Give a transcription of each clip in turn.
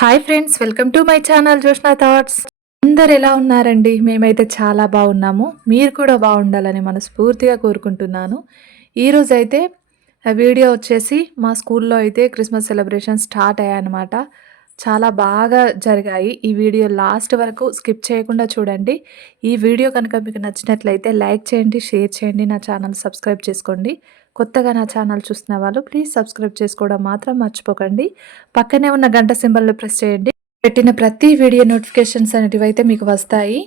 Hi friends, welcome to my channel Joshna thoughts. అందరు ఎలా ఉన్నారండి? మేమైతే చాలా బాగున్నాము. మీరు కూడా బాగుండాలని మనస్ఫూర్తిగా కోరుకుంటున్నాను. ఈరోజైతే వీడియో వచ్చేసి మా స్కూల్లో అయితే క్రిస్మస్ సెలబ్రేషన్ స్టార్ట్ అయ్యాయన్నమాట. చాలా బాగా జరిగాయి. ఈ వీడియో లాస్ట్ వరకు స్కిప్ చేయకుండా చూడండి. ఈ వీడియో కనుక మీకు నచ్చినట్లయితే లైక్ చేయండి, షేర్ చేయండి, నా ఛానల్ సబ్స్క్రైబ్ చేసుకోండి. కొత్తగా నా ఛానల్ చూస్తున్న వాళ్ళు ప్లీజ్ సబ్స్క్రైబ్ చేసుకోవడం మాత్రం మర్చిపోకండి. పక్కనే ఉన్న గంట సింబల్ని ప్రెస్ చేయండి. పెట్టిన ప్రతి వీడియో నోటిఫికేషన్స్ అనేటివి అయితే మీకు వస్తాయి.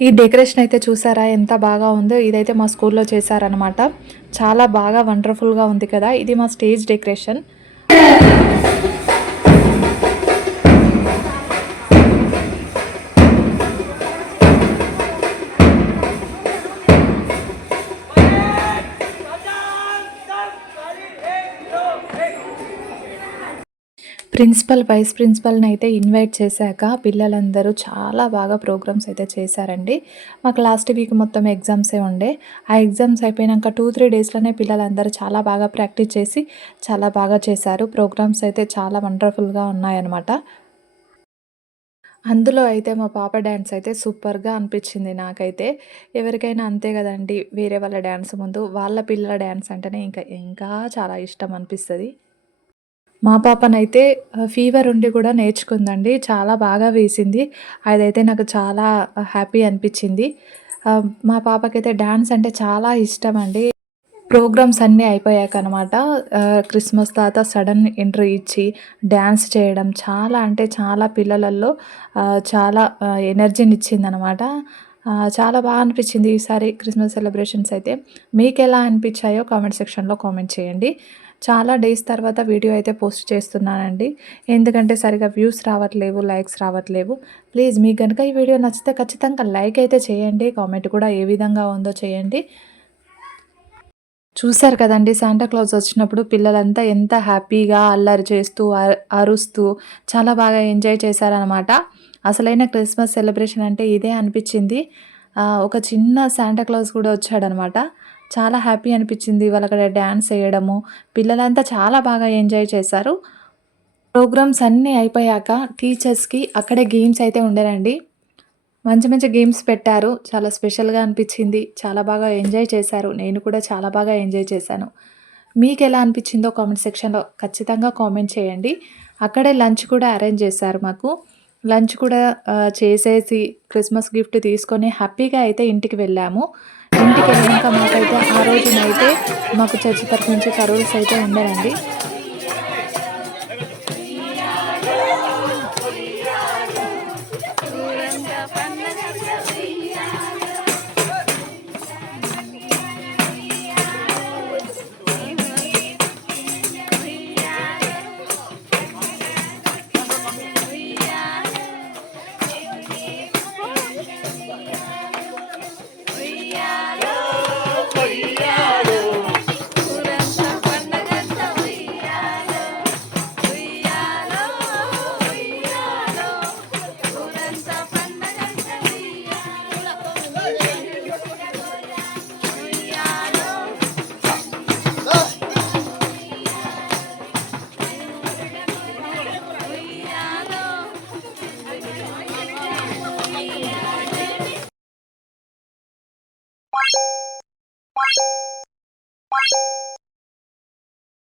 ఈ డెకరేషన్ అయితే చూసారా ఎంత బాగా ఉందో? ఇదైతే మా స్కూల్లో చేశారనమాట. చాలా బాగా వండర్ఫుల్గా ఉంది కదా. ఇది మా స్టేజ్ డెకరేషన్. ప్రిన్సిపల్, వైస్ ప్రిన్సిపల్ని అయితే ఇన్వైట్ చేశాక పిల్లలందరూ చాలా బాగా ప్రోగ్రామ్స్ అయితే చేశారండి. మాకు లాస్ట్ వీక్ మొత్తం ఎగ్జామ్సే ఉండే. ఆ ఎగ్జామ్స్ అయిపోయినాక 2-3 డేస్లోనే పిల్లలందరూ చాలా బాగా ప్రాక్టీస్ చేసి చాలా బాగా చేశారు. ప్రోగ్రామ్స్ అయితే చాలా వండర్ఫుల్గా ఉన్నాయన్నమాట. అందులో అయితే మా పాప డ్యాన్స్ అయితే సూపర్గా అనిపించింది నాకైతే. ఎవరికైనా అంతే కదండి, వేరే వాళ్ళ డ్యాన్స్ ముందు వాళ్ళ పిల్లల డ్యాన్స్ అంటేనే ఇంకా ఇంకా చాలా ఇష్టం అనిపిస్తుంది. మా పాపనైతే ఫీవర్ ఉండి కూడా నేర్చుకుందండి. చాలా బాగా వేసింది. అదైతే నాకు చాలా హ్యాపీ అనిపించింది. మా పాపకైతే డాన్స్ అంటే చాలా ఇష్టమండి. ప్రోగ్రామ్స్ అన్నీ అయిపోయాకనమాట క్రిస్మస్ తాత సడన్ ఎంట్రీ ఇచ్చి డ్యాన్స్ చేయడం చాలా అంటే చాలా పిల్లలలో చాలా ఎనర్జీనిచ్చిందనమాట. చాలా బాగా అనిపించింది ఈసారి క్రిస్మస్ సెలబ్రేషన్స్ అయితే. మీకెలా అనిపించాయో కామెంట్ సెక్షన్‌లో కామెంట్ చేయండి. చాలా డేస్ తర్వాత వీడియో అయితే పోస్ట్ చేస్తున్నానండి. ఎందుకంటే సరిగ్గా వ్యూస్ రావట్లేవు, లైక్స్ రావట్లేవు. ప్లీజ్ మీకు గనుక ఈ వీడియో నచ్చితే ఖచ్చితంగా లైక్ అయితే చేయండి. కామెంట్ కూడా ఏ విధంగా ఉందో చేయండి. చూసారు కదండీ, శాంటాక్లాజ్ వచ్చినప్పుడు పిల్లలంతా ఎంత హ్యాపీగా అల్లరి చేస్తూ, అరుస్తూ చాలా బాగా ఎంజాయ్ చేశారనమాట. అసలైన క్రిస్మస్ సెలబ్రేషన్ అంటే ఇదే అనిపించింది. ఒక చిన్న శాంటాక్లాజ్ కూడా వచ్చాడనమాట. చాలా హ్యాపీ అనిపించింది. వాళ్ళక్కడ డ్యాన్స్ వేయడము, పిల్లలంతా చాలా బాగా ఎంజాయ్ చేశారు. ప్రోగ్రామ్స్ అన్నీ అయిపోయాక టీచర్స్కి అక్కడే గేమ్స్ అయితే ఉండేనండి. మంచి మంచి గేమ్స్ పెట్టారు. చాలా స్పెషల్‌గా అనిపించింది. చాలా బాగా ఎంజాయ్ చేశారు. నేను కూడా చాలా బాగా ఎంజాయ్ చేశాను. మీకెలా అనిపించిందో కామెంట్ సెక్షన్‌లో ఖచ్చితంగా కామెంట్ చేయండి. అక్కడే లంచ్ కూడా అరేంజ్ చేశారు మాకు. లంచ్ కూడా చేసేసి క్రిస్మస్ గిఫ్ట్ తీసుకొని హ్యాపీగా అయితే ఇంటికి వెళ్ళాము. ఇంటికెళ్ళినాక మాకైతే ఆ రోజునైతే మాకు చర్చి తరఫు నుంచి కరోల్స్ అయితే ఉండేనండి.